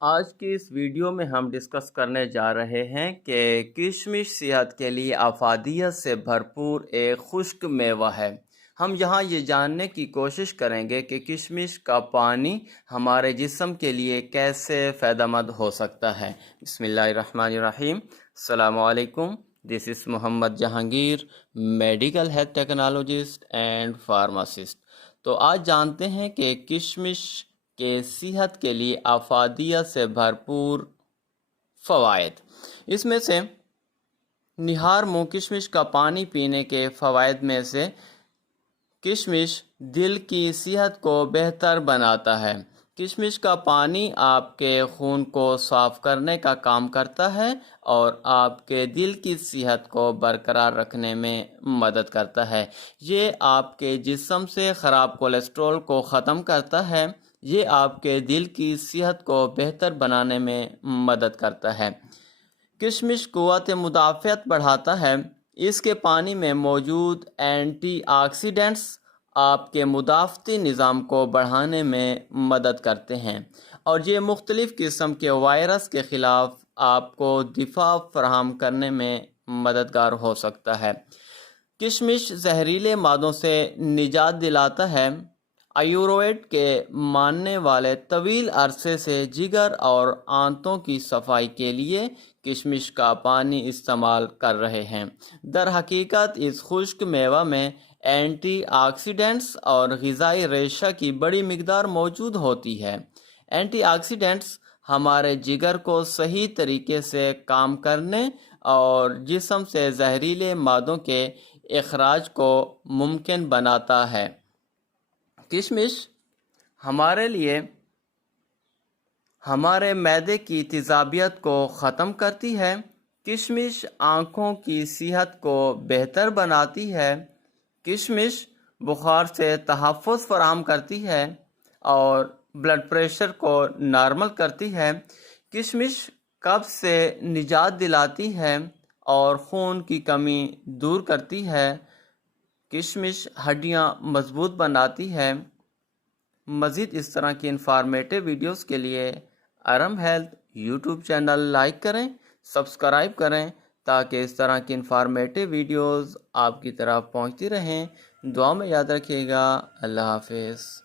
آج کی اس ویڈیو میں ہم ڈسکس کرنے جا رہے ہیں کہ کشمش صحت کے لیے افادیت سے بھرپور ایک خشک میوہ ہے۔ ہم یہاں یہ جاننے کی کوشش کریں گے کہ کشمش کا پانی ہمارے جسم کے لیے کیسے فائدہ مند ہو سکتا ہے۔ بسم اللہ الرحمن الرحیم۔ السلام علیکم، this is Muhammad Jahangir, medical health technologist and pharmacist. تو آج جانتے ہیں کہ کشمش کے صحت کے لیے افادیت سے بھرپور فوائد۔ اس میں سے نہار منہ کشمش کا پانی پینے کے فوائد میں سے کشمش دل کی صحت کو بہتر بناتا ہے۔ کشمش کا پانی آپ کے خون کو صاف کرنے کا کام کرتا ہے اور آپ کے دل کی صحت کو برقرار رکھنے میں مدد کرتا ہے۔ یہ آپ کے جسم سے خراب کولیسٹرول کو ختم کرتا ہے۔ یہ آپ کے دل کی صحت کو بہتر بنانے میں مدد کرتا ہے۔ کشمش قوت مدافعت بڑھاتا ہے۔ اس کے پانی میں موجود اینٹی آکسیڈنٹس آپ کے مدافعتی نظام کو بڑھانے میں مدد کرتے ہیں اور یہ مختلف قسم کے وائرس کے خلاف آپ کو دفاع فراہم کرنے میں مددگار ہو سکتا ہے۔ کشمش زہریلے مادوں سے نجات دلاتا ہے۔ آیوروید کے ماننے والے طویل عرصے سے جگر اور آنتوں کی صفائی کے لیے کشمش کا پانی استعمال کر رہے ہیں۔ در حقیقت اس خشک میوہ میں اینٹی آکسیڈنٹس اور غذائی ریشہ کی بڑی مقدار موجود ہوتی ہے۔ اینٹی آکسیڈنٹس ہمارے جگر کو صحیح طریقے سے کام کرنے اور جسم سے زہریلے مادوں کے اخراج کو ممکن بناتا ہے۔ کشمش ہمارے لیے ہمارے معدے کی تیزابیت کو ختم کرتی ہے۔ کشمش آنکھوں کی صحت کو بہتر بناتی ہے۔ کشمش بخار سے تحفظ فراہم کرتی ہے اور بلڈ پریشر کو نارمل کرتی ہے۔ کشمش قبض سے نجات دلاتی ہے اور خون کی کمی دور کرتی ہے۔ کشمش ہڈیاں مضبوط بناتی ہے۔ مزید اس طرح کی انفارمیٹیو ویڈیوز کے لیے Iram health YouTube channel like کریں، سبسکرائب کریں تاکہ اس طرح کی انفارمیٹیو ویڈیوز آپ کی طرف پہنچتی رہیں۔ دعا میں یاد رکھیے گا۔ اللہ حافظ۔